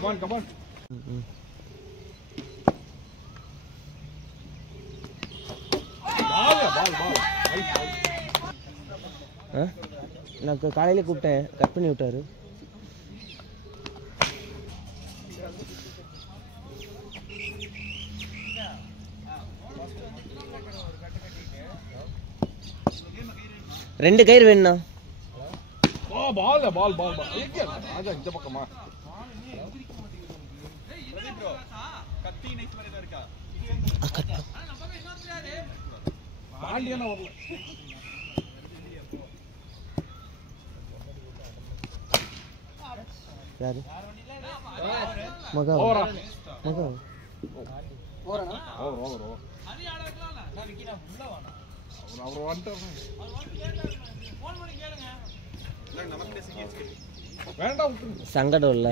Come on. நான் காலையில கூப்பிட்டேன், கட் பண்ணி விட்டாரு. ரெண்டு கயிறு வேணும்ண்ணா. பால் இந்த பக்கமா யாரு மகா மகா சங்கடம் இல்ல.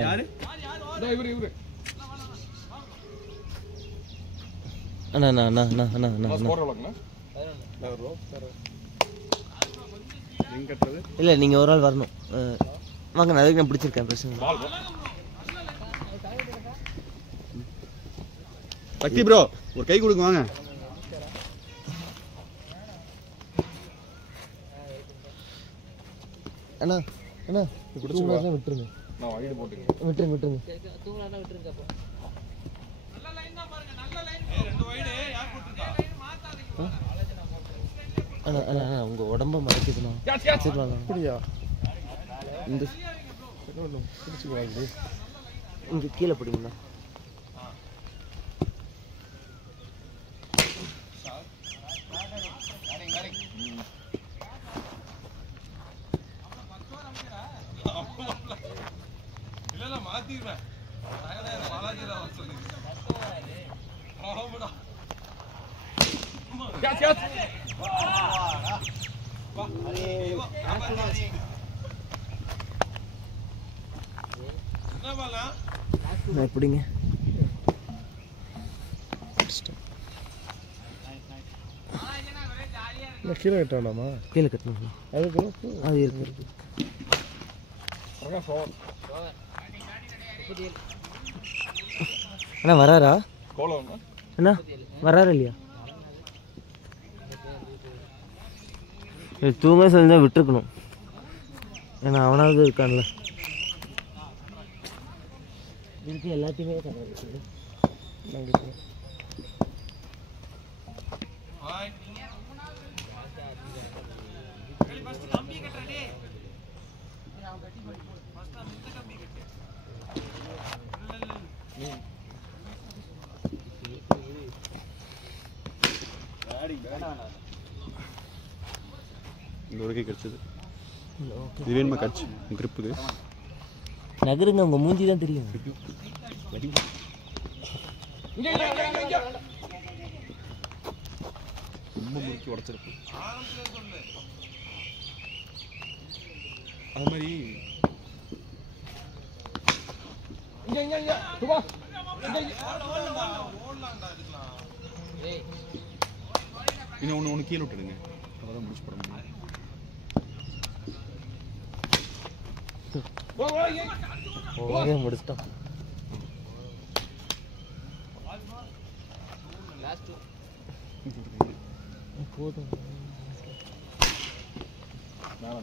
அண்ணா அண்ணா அண்ணா அண்ணா அண்ணா அண்ணா இல்லை நீங்கள் ஒரு ஆள் வரணும். வாங்க, நான் அதுக்கு நான் பிடிச்சிருக்கேன். பிரச்சனை சக்தி ப்ரோ ஒரு கை கொடுங்க வாங்க. அண்ணா அண்ணா விட்டுருங்க விட்டுருங்க விட்டுருங்க. அண்ணா அண்ணா அண்ணா உங்கள் உடம்ப மறைக்குதுண்ணா. அப்படியா? இந்த இங்கே கீழே பிடிங்கண்ணா. எப்படிங்க கீழே கட்டலாமா? கீழே கட்டணும். அது இருக்கு. அண்ணா வராரா? அண்ணா வராரா இல்லையா? தூங்க சொல்லி தான் விட்டுருக்கணும். ஏன்னா அவனாவது இருக்கான்ல. இதுக்கு எல்லாத்தையுமே இந்த ஒரு கை கிடைச்சது. இது வேணுமா கட்சி கிரிப்புக்கு? நகருங்க, உங்க மூஞ்சி தான் தெரியும். ரொம்ப முறுக்கி உடச்சிருக்கு. அது மாதிரி இன்னும் ஒன்று கீழே விட்டுடுங்க. அப்பதான் முடிச்சு போட முடியும். முடிச்சிட்டோம். போதும்.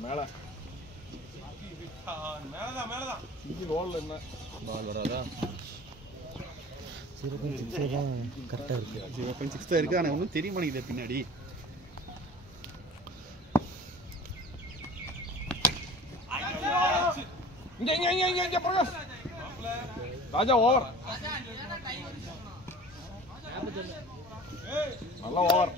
மேல பால் வராதா? 0.6 தான் கரெக்டாக இருக்கு. 0.6 தான் இருக்கு. ஆனால் ஒன்றும் தெரிய மாட்டேங்குது பின்னாடி. ராஜா ஓவர், நல்ல ஓவர்.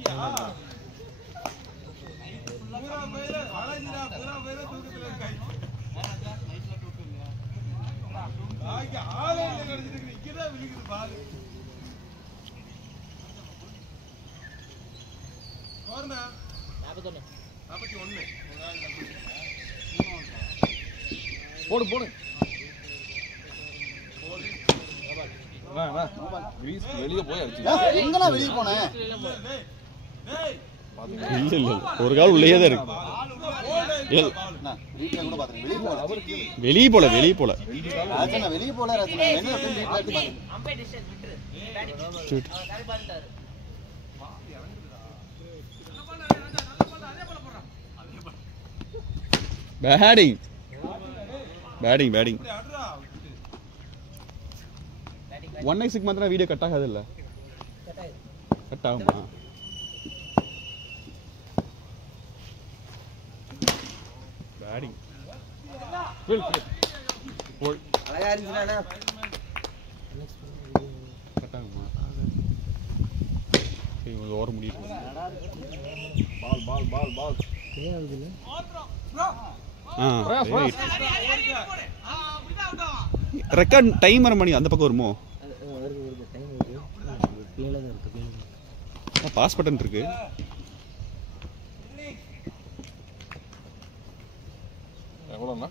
போடு போடு. வெளியே போய் எங்கடா வெளியே போனேன்? இல்ல ஒரு கால் உள்ளே தான் இருக்கு. வெளியே போல பேட்டிங் 1x மாத்திரம் வீடியோ கட் ஆகாது இல்ல கட் ஆகுமா பேட்டிங் அழகா இருந்துச்சுனா கட் ஆகுமா இது ஓர முடியும் பால் தெரியாதுல ரெக்கார்ட் டைமர் மணி அந்த பக்கம் வருமோ டைம் இருக்கு பிளேல தான் இருக்கு பாஸ் பட்டன் இருக்கு எவ்வளோண்ணா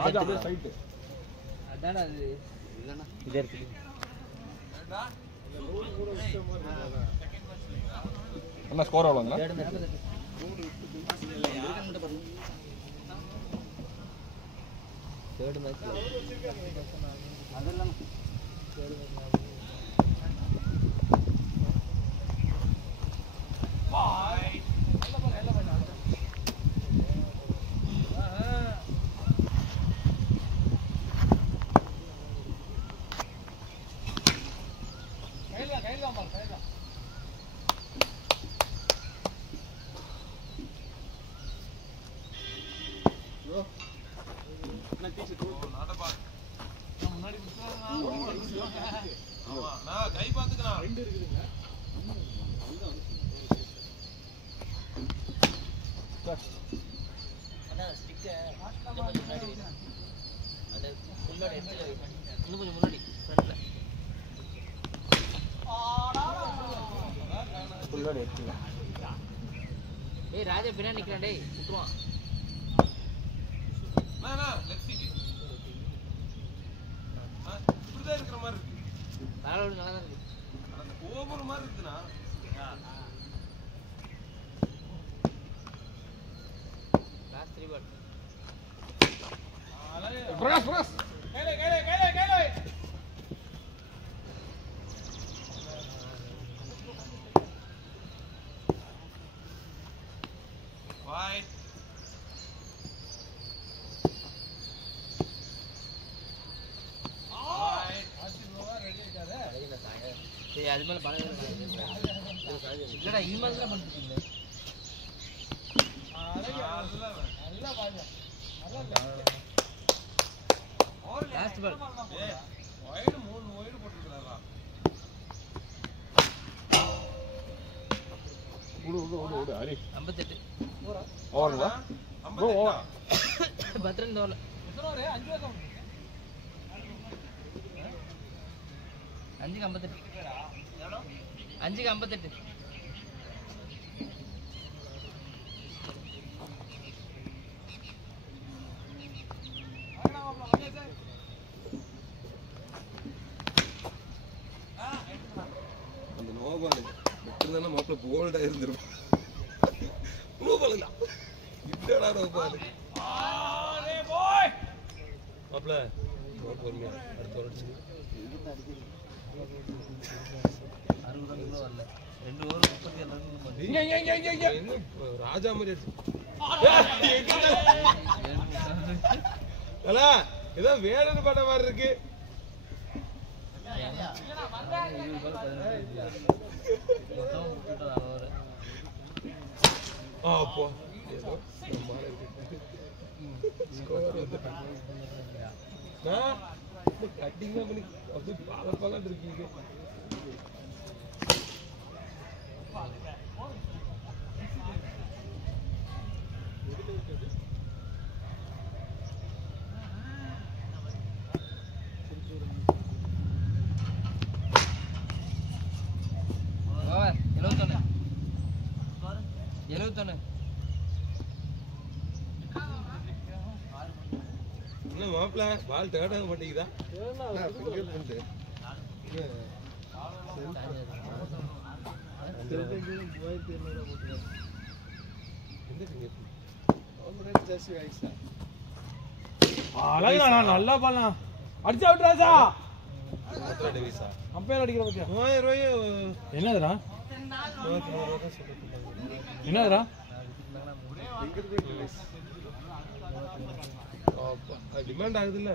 ராஜா அப்படியே சைட்டு அதானே அது இல்லனா இதே இருக்கு என்ன ஸ்கோர் எவ்வளோங்களா தேர்ட் மேட்ச் அதெல்லாம் ஏய் ராஜா பின்னாடி நிக்கிறான் டேய் சுத்துவான் இப்படிதான் இருக்கிற மாதிரி இருக்கு தாளோட நல்லா தான் இருக்கு ஓவர் மாதிரி இருக்குண்ணா லாஸ்ட் 3 பால் பிரகாஷ் Wide. சரி அது மேல பணம் இல்லடா இது மாதிரி தான் பண்ணிட்டீங்க லாஸ்ட் பால் wide 3 wide போட்டுருக்காரா ஓடு ஹரி 58 ஓவருங்களா ப்ரோ ஓவர் 10 ரன் ஓவர்ல எத்தனை ஓவர் 5 ரன் 5 58 5 58 அந்த நோபால் விட்டுருந்தானே மாப்பிள்ள போல்டா இருந்திருப்பான் நோபால் இல்ல இப்படா நோபால் மாப்பிள்ள பொறுமையா அடுத்த ஒரு அடிச்சு 60 ரன் கூட வரல 2 ஓவர் 37 ரன் பண்ணி இங்க என்ன ராஜா மாதிரி அல ஏதோ வேலன பட மாதிரி இருக்கு அப்போ ஏதோ நம்மால இருக்கு ஸ்கோர் வந்து கட்டிங்கா பண்ணி அப்படியே பாலப்பாலாம் இருக்கீங்க ஓவர் 71 71 என்னமா மாப்பிள்ள பால் டேர்ன் ஆக மாட்டேங்குதா? அழகுடா நல்லா பண்ணலாம். அடிச்சா விட்டுறாசா. அம்பையர் அடிக்கிற பத்தியா? 3000 ரூபாய் என்னதுடா? என்னதுடா? டிமாண்ட் ஆகுதுல்ல.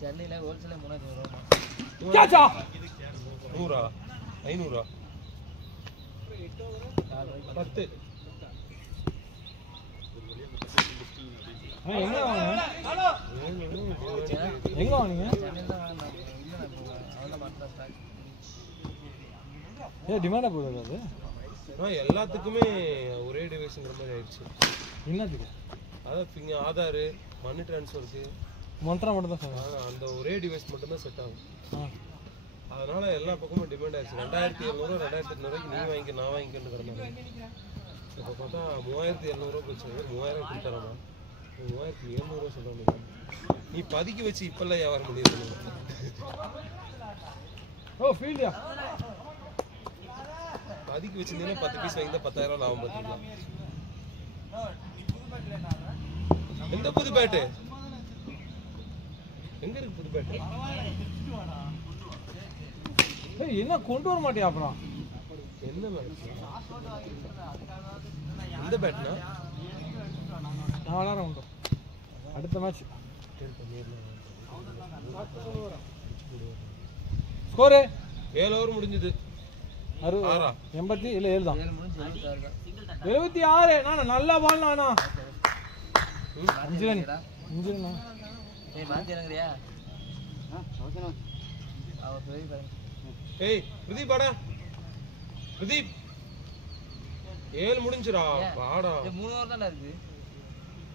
சென்னையில ஹோல்சேல 3000 ரூபாய். சாச்சா 100 500 10. எங்க வாங்குனீங்க? எங்க வாங்குனீங்க? சென்னையில தான் வாங்கினேன். இல்ல நான் அவன்தான் மாட்டா ஸ்டாக். டிமாண்டா போகுது அது? எல்லாத்துக்குமே ஒரே டிவைஸ்ங்கிற மாதிரி ஆயிடுச்சு. என்னத்துக்கு? அதான் ஆதார் மணி டிரான்ஸ்ஃபருக்கு மொத்தம் மட்டும் தான் சொன்னாங்க. அந்த ஒரே டிவைஸ் மட்டும்தான் செட் ஆகும். அதனால எல்லா பக்கமும் டிமாண்ட் ஆயிடுச்சு. 2700 2800 நீ வாங்கிக்க நான் வாங்கிக்கன்னு கிடந்தாங்க. இப்போ பார்த்தா 3700 போச்சு. 3000 கொடுத்தாரமா 3700 சொல்றாங்க. நீ பதுக்கி வச்சு இப்பெல்லாம் வியாபாரம் பண்ணிருக்கணும். ஓ ஃபீல்டியா பதுக்கி வச்சிருந்தீங்கன்னா 10 பீஸ் வாங்கி 10,000 லாபம் பார்த்துக்கலாம். எந்த புது பேட்டு எங்க இருக்கு? புது பேட்டு என்ன கொண்டு வர மாட்டியா? அப்புறம் என்ன பேட்? எந்த பேட்னா? நான் விளாட உண்டு அடுத்த மேட்ச். ஸ்கோரு 7 ஓவர் முடிஞ்சது. 80 இல்ல 7 தான். 7 முடிஞ்சு 76 தான். 76. நான் நல்லா பால் நானா. இன்ஜின் ஏய் மாத்தி இறங்குறியா? அவ போய் பாருங்க. ஏய் பிரதீப் வாடா. பிரதீப் 7 முடிஞ்சுடா. வாடா. இது 3 ஓவர் தான்டா இருக்கு.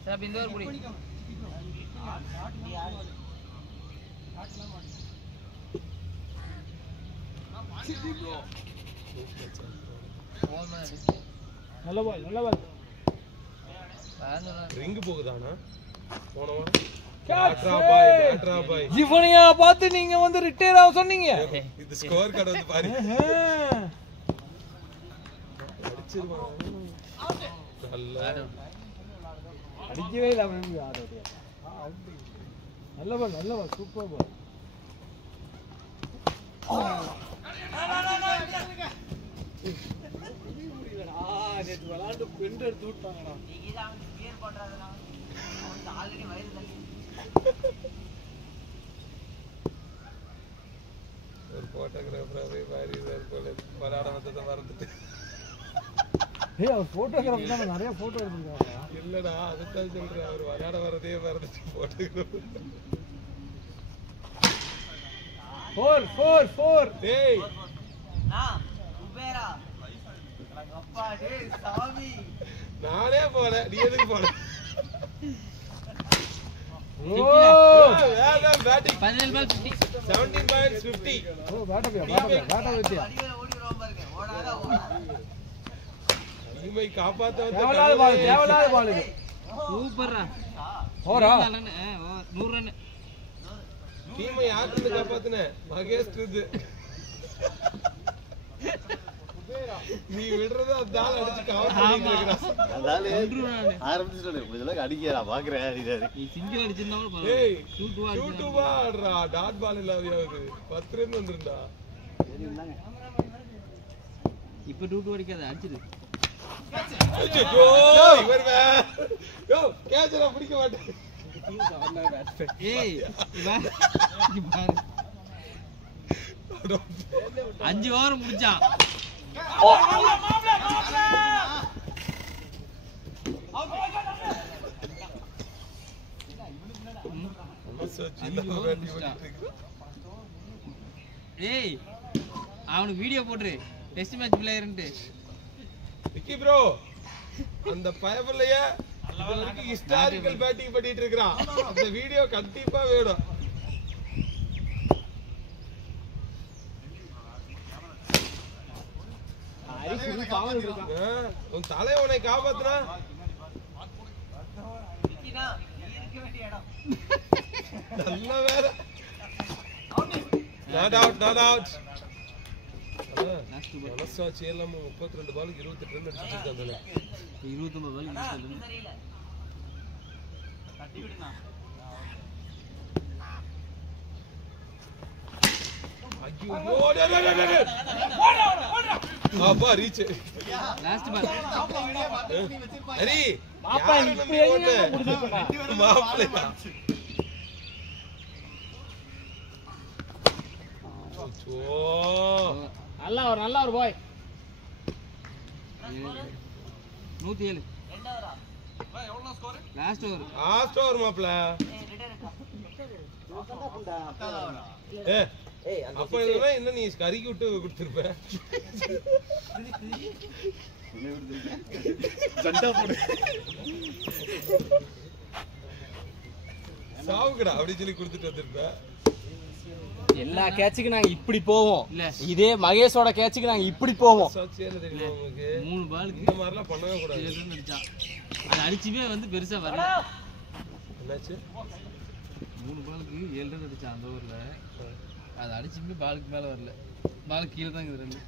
சரி அப்ப இந்த ஓவர் புடி. நல்ல பால் நல்ல பால். ரிங் போகுதானா? போனவா? ஜிவனியா பார்த்து நீங்க வந்து ரிட்டையர் ஆக சொன்னீங்க. இந்த ஸ்கோர் கார்டு வந்து பாரு. அடிச்சிருவான். நல்லா அடிக்கவே இல்ல அவன். நல்ல பால் நல்ல பால் சூப்பர் பால். நேத்து விளையாண்டு பெண்ட் எடுத்து விட்டாங்கடா. ஒரு போட்டோகிராஃபராகவே மாறி விளையாட வந்ததை மறந்துட்டு. ஏய் அவர் போட்டோகிராஃபர் தான் நிறைய போட்டோ எடுத்துருக்காங்க. இல்லடா அதுதான் சொல்றேன். அவர் விளையாட வரதே மறந்துட்டு போட்டோகிராஃபர். 4 டேய் நானே போல. நீ எதுக்கு போல? பேட்டிங் 17 பால் 50. 17 பாயிண்ட்ஸ் 50. ஓ பேட்டா வெத்தியா. டீமை காப்பாத்த தேவலாத பால் இது. சூப்பர்ரா. ஓரா 100 ரன். டீமை யாருக்கு காப்பாத்துன? மகேஷ் இது. நீ விடுறத அதால அடிச்சு கவர் பண்ணிட்டு இருக்கடா. அதால ஆரம்பிச்சிட்டே இதெல்லாம் அடிக்கறா பாக்குறேன். நீ சிங்கிள் அடிச்சிருந்தாலும் ஏய் பரவாயில்லை. ஷூட் வாடா. டாட் பால் இல்லாதயாவது 10 ரன் வந்துருடா. இப்ப 2 அடிக்காத அடிச்சிரு. ஐயோ இவர் யோ கேட்சரா பிடிக்க மாட்டேன். ஏய் இவா பாரு 5 ஓவர் முடிச்சான். ஏய் அவனுக்கு வீடியோ போட்டுரு. டெஸ்ட் மேட்ச் பிளேயர்ன்ட்டு. விக்கி ப்ரோ அந்த பயபல்லைய இதுவரைக்கும் ஹிஸ்டாரிக்கல் பேட்டிங் பண்ணிட்டு இருக்கான். அந்த வீடியோ கண்டிப்பா வேணும். உன் தலைவனை காப்பாத்துனா நல்ல வேற not out மனசாட்சி இல்லாம 32 பாலுக்கு 28 ரன் அடிச்சிட்டு இருக்காங்க 29 பால் ஐயோ அப்பா ரீச் லாஸ்ட் பால் ஹரி மாப்பா இப்ப எங்க முடிச்சுடா மாப்ள ஓ நல்ல ஒரு பாய் 107 லாஸ்ட் ஓவர் மாப்ள அப்ப இதெல்லாம் என்ன நீ கறிக்கு விட்டு கொடுத்துருப்ப சாவுக்கடா அப்படி சொல்லி கொடுத்துட்டு வந்திருப்ப எல்லா கேட்சுக்கு நாங்க இப்படி போவோம் இல்ல. இதே மகேஷோட கேட்சுக்கு நாங்க இப்படி போவோம் சாட்சியான தெரியுமா உங்களுக்கு 3 பாலுக்கு இந்த மாதிரிலாம் பண்ணவே கூடாது 7 ரன் அடிச்சான் அது அடிச்சுமே வந்து பெருசா வரல என்னாச்சு 3 பாலுக்கு 7 ரன் அடிச்சான் அந்த ஊர்ல அது அடிச்சுமே பாலுக்கு மேல வரல பால் கீழே தான் இருக்குது ரெண்டு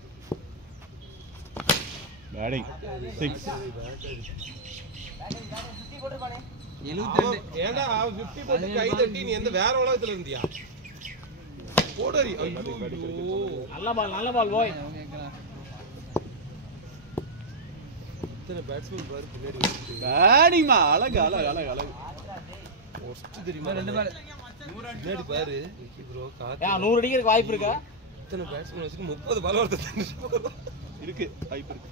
பேட்டிங் 72 ஏன்டா 50 போட்டு கை தட்டி நீ எந்த வேற உலகத்துல இருந்தியா போடரி ஐயோ நல்ல பால் பாய் அவங்க கேக்குறான் இத்தனை பேட்ஸ்மேன் பாரு பின்னாடி வந்துட்டு பேட்டிங்மா அழகு ஒஸ்ட் தெரியுமா ரெண்டு பால் பின்னாடி பாரு ப்ரோ காத்து 100 அடிக்கிறதுக்கு வாய்ப்பு இருக்கா இத்தனை பேட்ஸ்மேன் வச்சுட்டு 30 பால் வரது இருக்கு வாய்ப்பு இருக்கு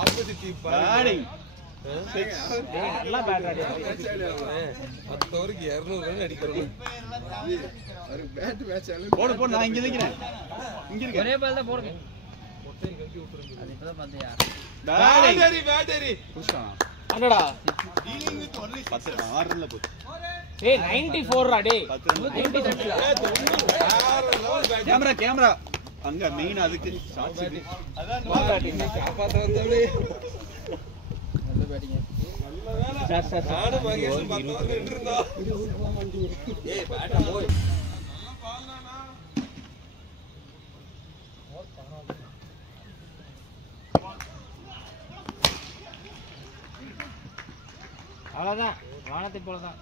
ஆப்போசிட் டீம் பேட்டிங் நல்லா பேட் அடி 10 ஓவருக்கு 200 ரன் அடிக்கிறோம் போடு நான் இங்க நிக்கிறேன் ஒரே பால் தான் போடுங்க மொட்டை கட்டி விட்டுருங்க அது இப்பதான் பாத்தியா பேட்டரி புஷ்ஷா அடடா 10 6 ரன்ல போச்சு ஏய் 94 டேய் 10 ரன் கேமரா அங்க மெயின் அதுக்கு ஷாட்ஸ் காப்பாத்த வந்தவளே நல்ல பேட்டிங் நானும் மகேஷும் 10 ஓவர் நின்றுந்தா ஏய் பேட்டா போய் அவ்வளவுதான் வானத்தை போலதான்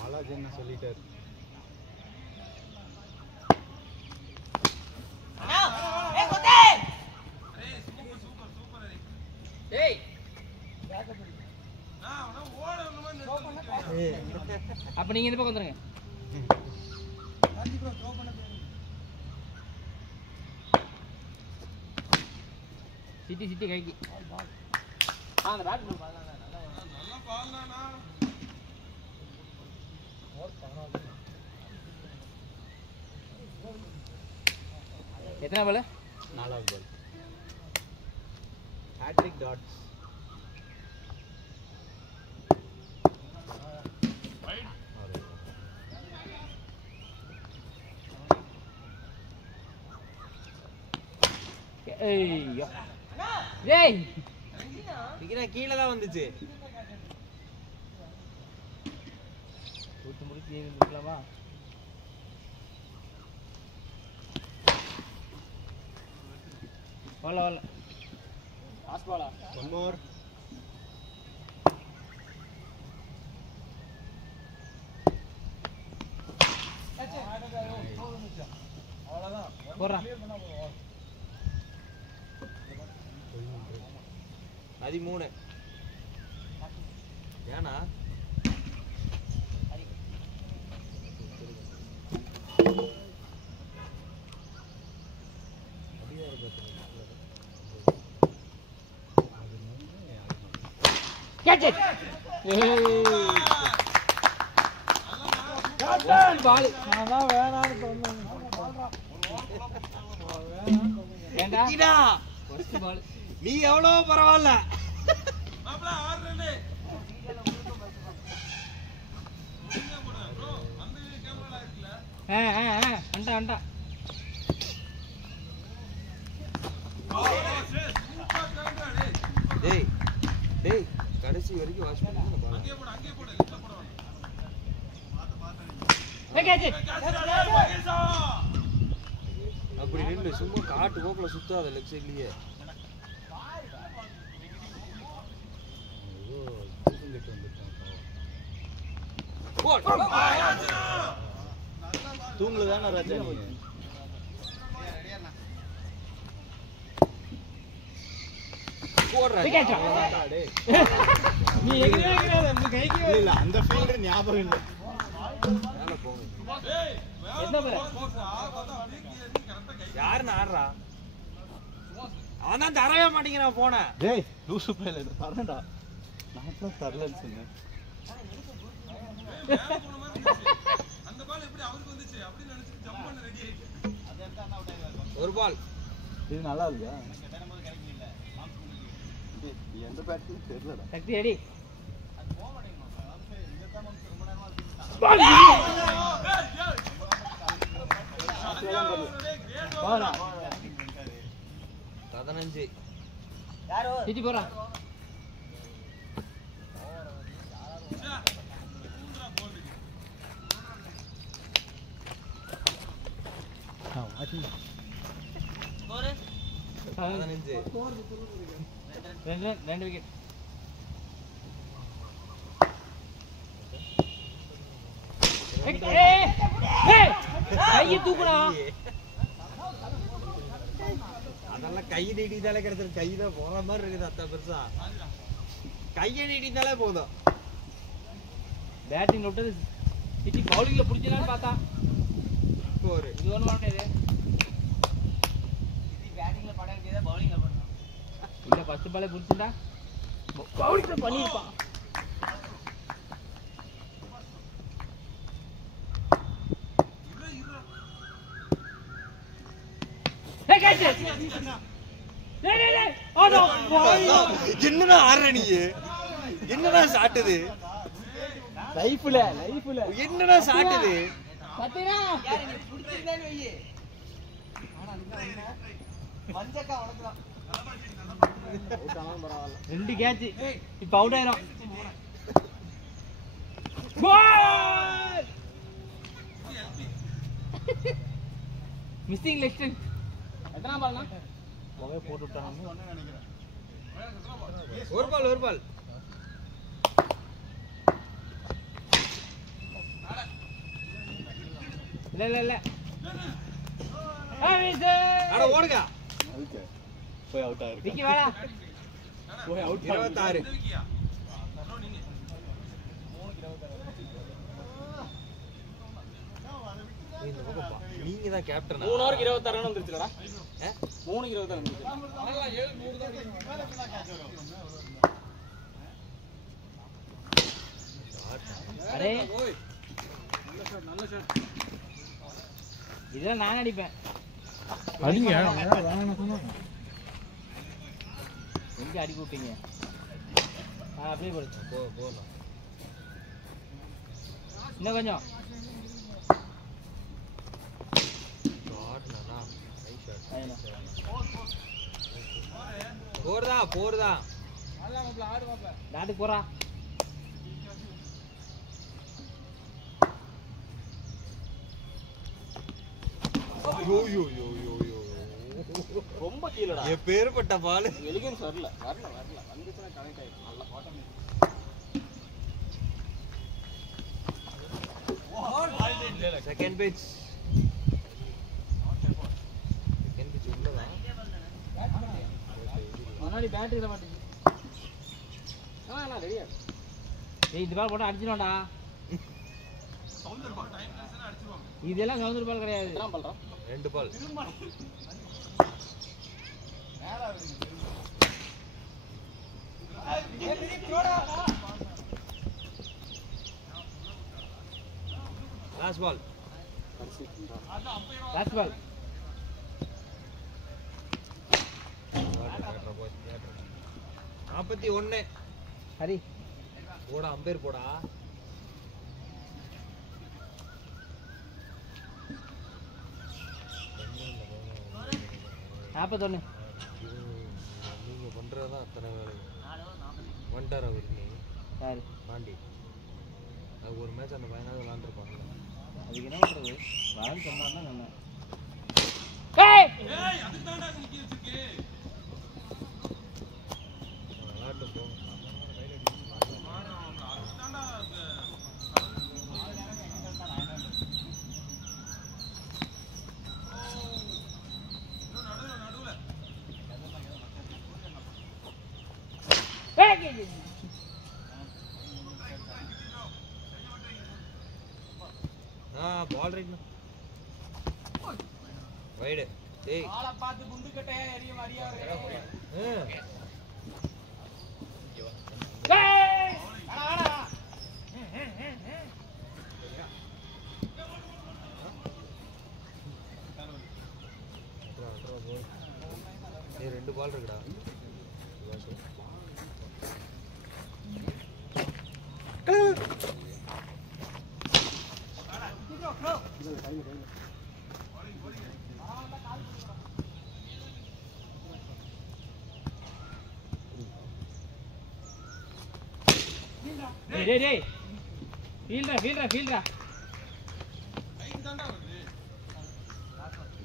பாலாஜி என்ன சொல்லிட்டாரு அப்ப நீங்க இந்த பக்கம் வந்துருங்க சிட்டி கைக்கு அந்த பேட் எத்தனை பால் 4வது பால் ஹேட்ரிக் டாட்ஸ் ஏய் ஏய் கீழே தான் வந்துச்சு முடிச்சு இருக்கலாமா வரல பாஸ் பாலா ஒன் மோர் போடுறான் 13 ஏனா கேட்ச் கேப்டன் பால் நான் வேணான்னு சொன்னேன் ஏண்டா ஃபர்ஸ்ட் பால் நீ எவ்வளவு பரவாயில்ல மாப்ள 6 ரன் அண்டா டேய் கடைசி வரைக்கும் வாஷ் பண்ணி அப்படி நின்று சும்மா காட்டு போக்கில் சுத்தாத லெக் சைட்லயே. தூங்கலதானே ராஜா நீ இல்ல அந்த ஃபீல்டர் ஞாபகம் இல்லை. யாருன்னு ஆடுறா? அவன் தான் தரவே மாட்டேங்கிறான் போன. டேய் லூசு பையல தரேன்டா. நான் தான் தரலன்னு சொன்னேன். ஒரு பால். இது நல்லா இல்லையா? எந்த பேட்டும் தெரியலடா. சக்தி அடி. பதினஞ்சு சிட்டி போறா. ரெண்டு விக்கெட். கையை தூக்குடா. அதெல்லாம் கை நீட்டிதாலே கிடைச்சது. கை தான் போற மாதிரி இருக்குது. அத்தனை பெருசா கையை நீட்டிதாலே போதும். பேட்டிங் விட்டது சிட்டி பவுலிங்ல புடிச்சலான்னு பார்த்தா இது ஒண்ணு மாட்டேது. பேட்டிங்ல பட வேண்டியதா பவுலிங்ல பண்ணா. இல்ல ஃபர்ஸ்ட் பாலே புடிச்சடா பவுலிங்ல பண்ணிருப்பான். என்னடா ஆடுற நீ? என்னடா சாட்டுது லைஃப்ல என்னடா சாட்டுது? ரெண்டு கேட்ச் இப்ப அவுட் ஆயிரும். Missing left. எத்தனை பால்னா போட்டு விட்டாங்க. ஒரு பால். இல்ல அட ஓடுங்க. போய் அவுட் ஆயிருக்கு. விக்கி வாடா. போய் அவுட் 26. நீங்க தான் கேப்டன். 3 ஓவருக்கு 26 ரன் வந்துருச்சுடா. 3க்கு 26 ரன் வந்துருச்சு. அதெல்லாம் 7 100 தான் அரே நல்ல ஷாட். இதெல்லாம் நான் அடிப்பேன். அடிங்க. வேணாம்னு சொன்னாங்க. எங்க அடி கூப்பிட்டீங்க? அப்படியே போடு. போலாம். இன்னும் கொஞ்சம். போறதா நாட்டுக்கு போறா. ரொம்ப கீழடா. எப்பேர்பட்ட பால். எலிகன்ஸ் வரல வந்துச்சுனா கனெக்ட் ஆயிடும். நல்லா பாட்டம். செகண்ட் பிட்ச் உள்ளதா? முன்னாடி பேட்டரியில மாட்டேங்குது. நான் ரெடியா. ஏய் இந்த பால் போட்டா அடிச்சிடும்டா. இதெல்லாம் சவுந்தர் பால் கிடையாது. எத்தனை பால்டா? 2 பால். Last ball. 41. ஹரி போடா அம்பேர் போடா. 41. நீங்க பண்றதுதான் அத்தனை வேலை. வந்துட்டார் அவர் யாரு பாண்டி. அது ஒரு மேட்ச் அந்த பையனாவது விளாண்டுருப்பாங்க. அதுக்கு என்ன பண்ணுறது வாழ் சொன்னான்னா நல்லா விளாட்டு போகும். பால் ரைட்னா வைடு. டேய் ஆளை பார்த்து குண்டு கட்டையா எரிய மாதிரியா இருக்கு. டேய் ஆடா ஏய் 2 பால் இருக்குடா. டேய் ஃபீல்டா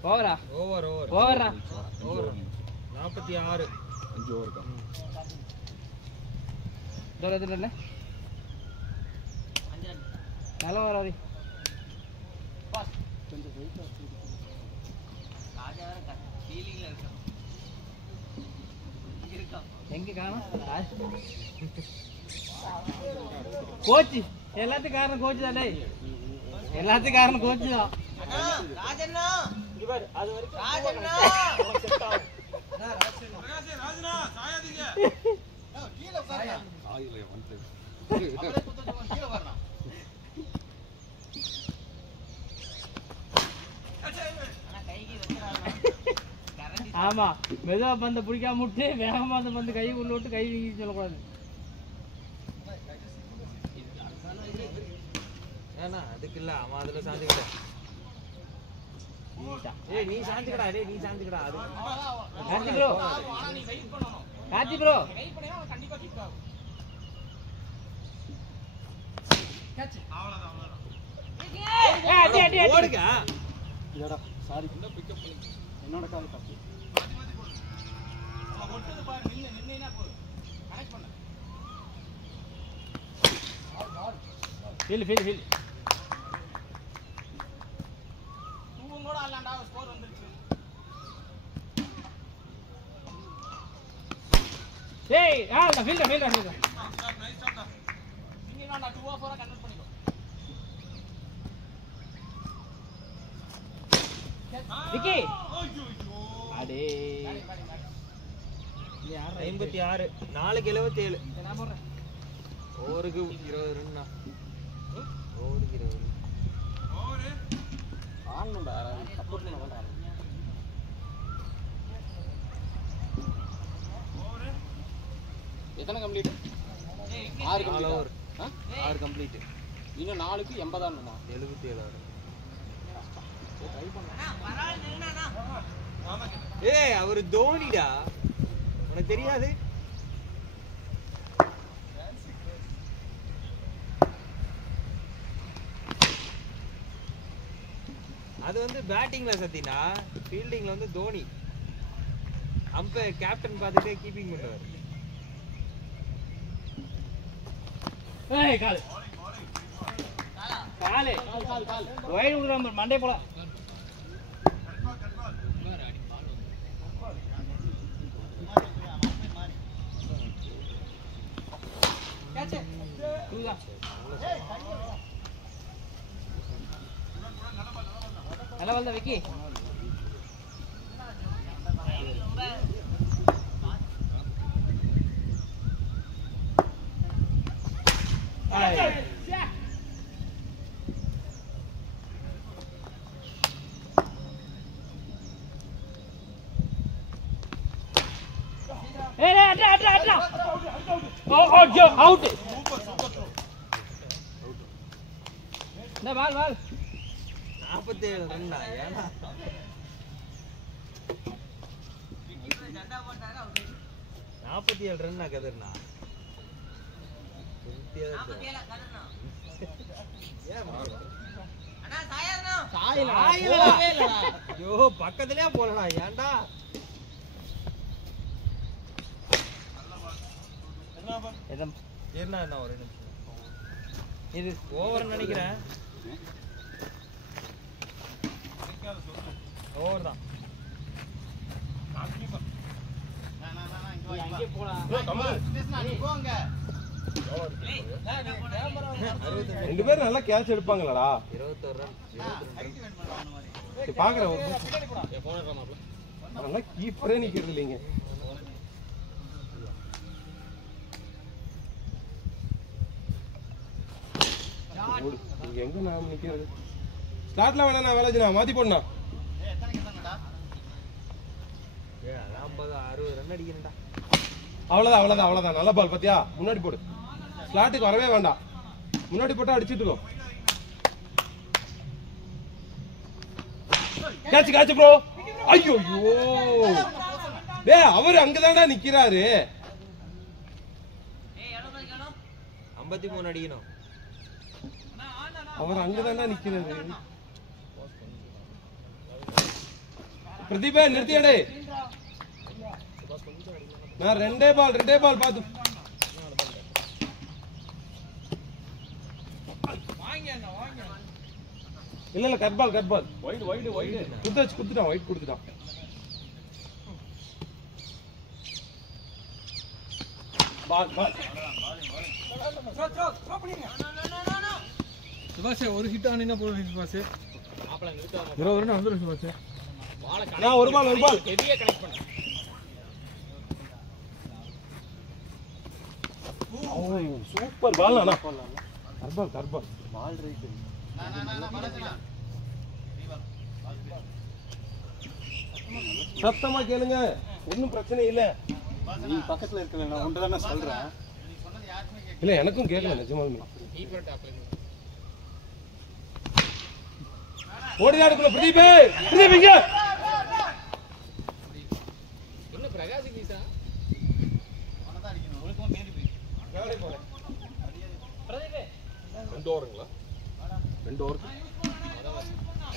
ஓவரா ஓவரா 46 5 ஓவர் தான். தோரத்துல நல்ல வராது எங்க காணும் கோச்சு எல்லாத்துக்கும் காரணம் கோச்சு தானே எல்லாத்துக்கும் காரணம் கோச்சு தான் ஆமா மெதுவா பந்த பிடிக்காம விட்டு வேகமா அந்த பந்து கை உள்ள விட்டு கை வீங்கி சொல்லக்கூடாது. ஏன்னா அதுக்கு இல்ல அவன் அதுல சாஞ்சுக்கிட்ட. ஏய் நீ சாஞ்சுக்கடா. டேய் நீ சாஞ்சுக்கடா. அது கார்த்தி ப்ரோ ஓடுங்க. இல்லடா சாரி பிக்கப் பண்ணி என்னோட கால் தப்பு. ஃபீல் தூங்கோட ஆடலாம்டா ஸ்கோர் வந்துருச்சு. ஏய் ஃபீல்டா நைஸ் ஷாட் நீங்க வேணா 2-4 கன்வெர்ட் பண்ணிக்கோ. விக்கி அடே 56 4க்கு 77 நான் போறேன். ஓவருக்கு 20 ரன்னா. ஓவருக்கு 20 ஆன்னுடா சப்போர்ட் பண்ண வேண்டாம். எத்தனை கம்ப்ளீட்? 6 ஓவர். 6 கம்ப்ளீட். இன்னும் 4க்கு 80 ஆனுமா? 77 ஆறு. ட்ரை பண்ணு. ஏய் அவர் தோனிடா. உனக்கு தெரியாது? அது வந்து பேட்டிங்ல சத்தினா, ஃபீல்டிங்ல வந்து தோனி. அம்பையர் கேப்டன் பார்த்துட்டே கீப்பிங் பண்ணுவார். ஏய் கால் வைடு உடுற மண்டே போல. நல்லா வந்த விக்கி. அவுட். இந்த பால் 47 ரன்னா. ஏன்னா 47 ரன்னா கதர்னா. ஐயோ பக்கத்துலயே போலடா ஏன்டா என்ன ஒரு நிமிஷம் இது ஓவர் நினைக்கிறேன் ஓவர் தான் ரெண்டு பேரும் நல்லா கேட்ச் எடுப்பாங்களாடா 21 ரன் பாக்குறேன் நல்லா கீப்பரே நிக்கிறது இல்லைங்க எங்க நான் நிக்கிறது ஸ்டார்ட்ல வேணா நான் வேலைஜினா மாத்தி போடனா 50-60 ரன் அடிக்கிறேன்டா அவ்வளவுதான் நல்ல பால் பாத்தியா முன்னாடி போடு ஸ்லாட்டுக்கு வரவே வேண்டாம் முன்னாடி போட்டா அடிச்சிட்டு இருக்கோம் கேட்ச் ப்ரோ ஐயோ டேய் அவர் அங்கதான்டா நிக்கிறாரு 53 அடிக்கணும் அவர் அங்கதான்டா நிக்கிறாரு பிரதீபே நிறுத்தியாடே நான் ரெண்டே பால் பாத்து இல்ல கட் பால் வைடு குத்துட்டான் வைட் கொடுத்துட்டான் பால் சுபாஷே ஒரு ஹிட் ஆனினா போதும் சுபாஷே மாப்ள நிறுத்தாம 20 ரன் வந்துரும் சுபாஷே நான் ஒரு பால் ஹெவியா கனெக்ட் பண்ணு சூப்பர் பால் அண்ணா கர்பால் பால் ரைட் சத்தமா கேளுங்க ஒன்னும் பிரச்சனை இல்ல நீ பக்கத்துல இருக்கல நான் ஒன்று தானே சொல்றேன் இல்ல எனக்கும் கேட்கல நிஜமாலுமே ஓடிதான் எடுக்கல பிரதீப் இங்க என்ன பிரகாஷ் கீசா ரெண்டு ஓவருங்களா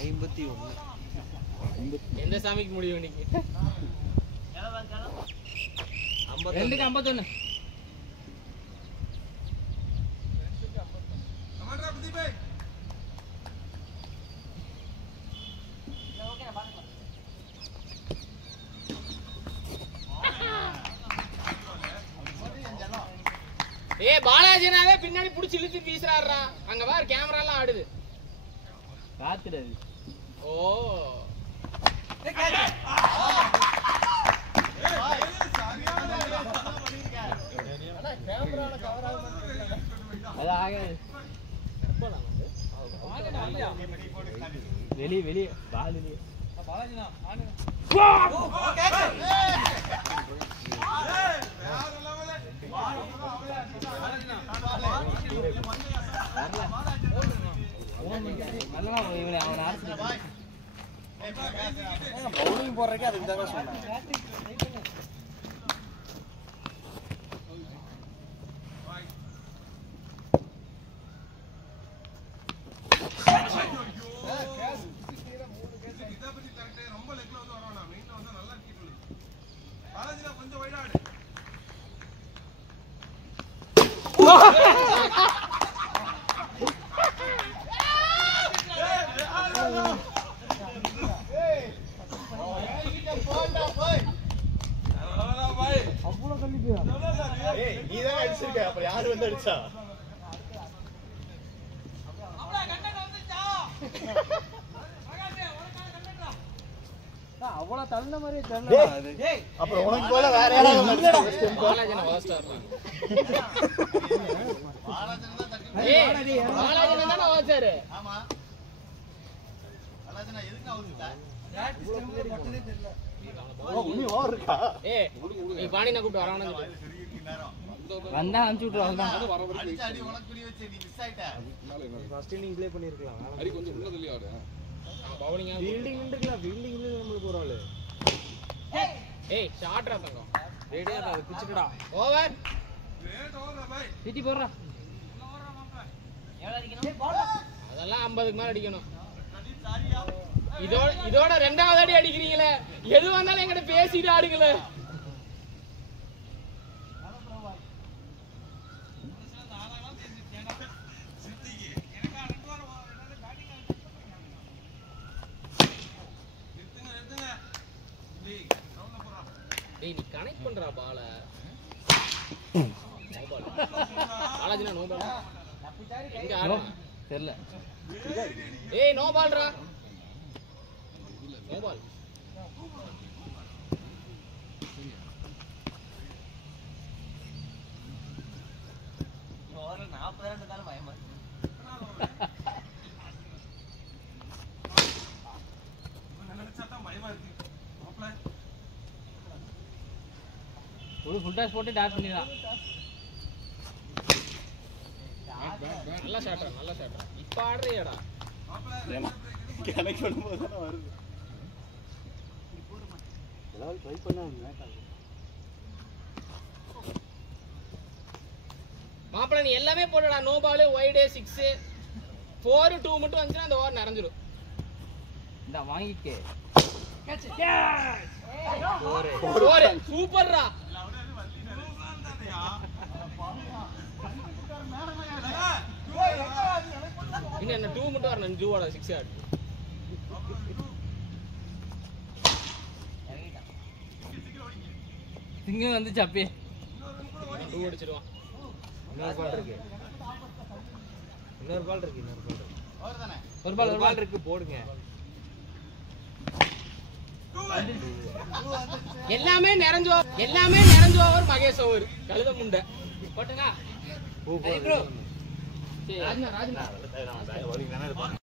51 எந்த சாமிக்கு முடியும் இன்னைக்கு 51 ஏய் பாலாஜினாவே பின்னாடி புடிச்சு இழுத்து வீசுறாருடா அங்க பாரு கேமரா எல்லாம் ஆடுது காத்துடது ஓ வெளியே பால் வெளியே பவுலிங் போடுறதுக்கு அதுக்கு தாங்க சொன்னேன் நீதான் அடிச்சிருக்க அப்புறம் யாரு வந்து அடிச்சா அவ்வளவு தள்ள மாதிரியே தெரியல அப்புறம் உனக்கு போல வேற யாராவது பாலாஜினா ஃபர்ஸ்ட் ஆடுறான் பாலாஜினா தான வாச்சாரு ஆமா பாலாஜினா எதுக்கு ஆவுதுடா நீ ஓவர் இருக்கா ஏய் நீ பாணினா கூப்பிட்டு வரானு வந்தா அனுப்பிச்சு விட்டுருவாங்க அடிச்சு அடி உனக்கு புரிய வச்சு நீ மிஸ் ஆயிட்ட ஃபர்ஸ்ட் இன்னிங் ப்ளே பண்ணிருக்கலாம் அடி கொஞ்சம் உள்ள தள்ளி ஆடு பவுலிங்கா ஃபீல்டிங் நின்றுக்கலாம் ஃபீல்டிங்ல நம்மளுக்கு ஒரு ஆளு ஏய் ஷாட்ரா தங்கம் ரேடியா அது பிச்சிட்டடா ஓவர் சிட்டி போடுறா அதெல்லாம் 50க்கு மேல அடிக்கணும். இதோட 2வது அடி அடிக்கிறீங்களே, எது வந்தாலும் எங்கிட்ட பேசிட்டு ஆடுங்களே. டேய் நீ கனெக்ட் பண்றா பால. பாலாஜினா நோ பால். எங்க ஆடுற தெரியல. ஏய் நோ பால்ரா. No ball. ஓவர் 40 ரன் இருந்தாலும் பயமா இருக்கு. ஒரு ஃபுல் டாஸ் போட்டு டாட் பண்ணிடலாம். நல்லா ஷாட்ரா, நல்லா ஷாட்ரா. இப்ப ஆடுறியடா. கனெக்ட் பண்ணும்போது தான் வருது. எல்லாரும் ட்ரை பண்ணா மேட்ச் ஆகும். மாப்பிள்ள நீ எல்லாமே போடுடா. நோ பால், வைடு, 6, 4, 2 மட்டும் வந்துச்சுன்னா அந்த ஓவர் நிறைஞ்சிடும். இந்த வாங்கிக்கே. சூப்பர்ரா. இன்னும் என்ன 2 மட்டும் வரணும். 2 ஓட 6 ஆடு. சிங்கம் வந்துச்சு அப்பே. 2 அடிச்சிடுவான். இன்னொரு பால் இருக்கு. ஒரு பால் இருக்கு போடுங்க. எல்லாமே நிறைஞ்ச ஓவர் மகேஷ் ஓவர். கழுத முண்டை போட்டுங்க. பூ போடு. ராஜ்னா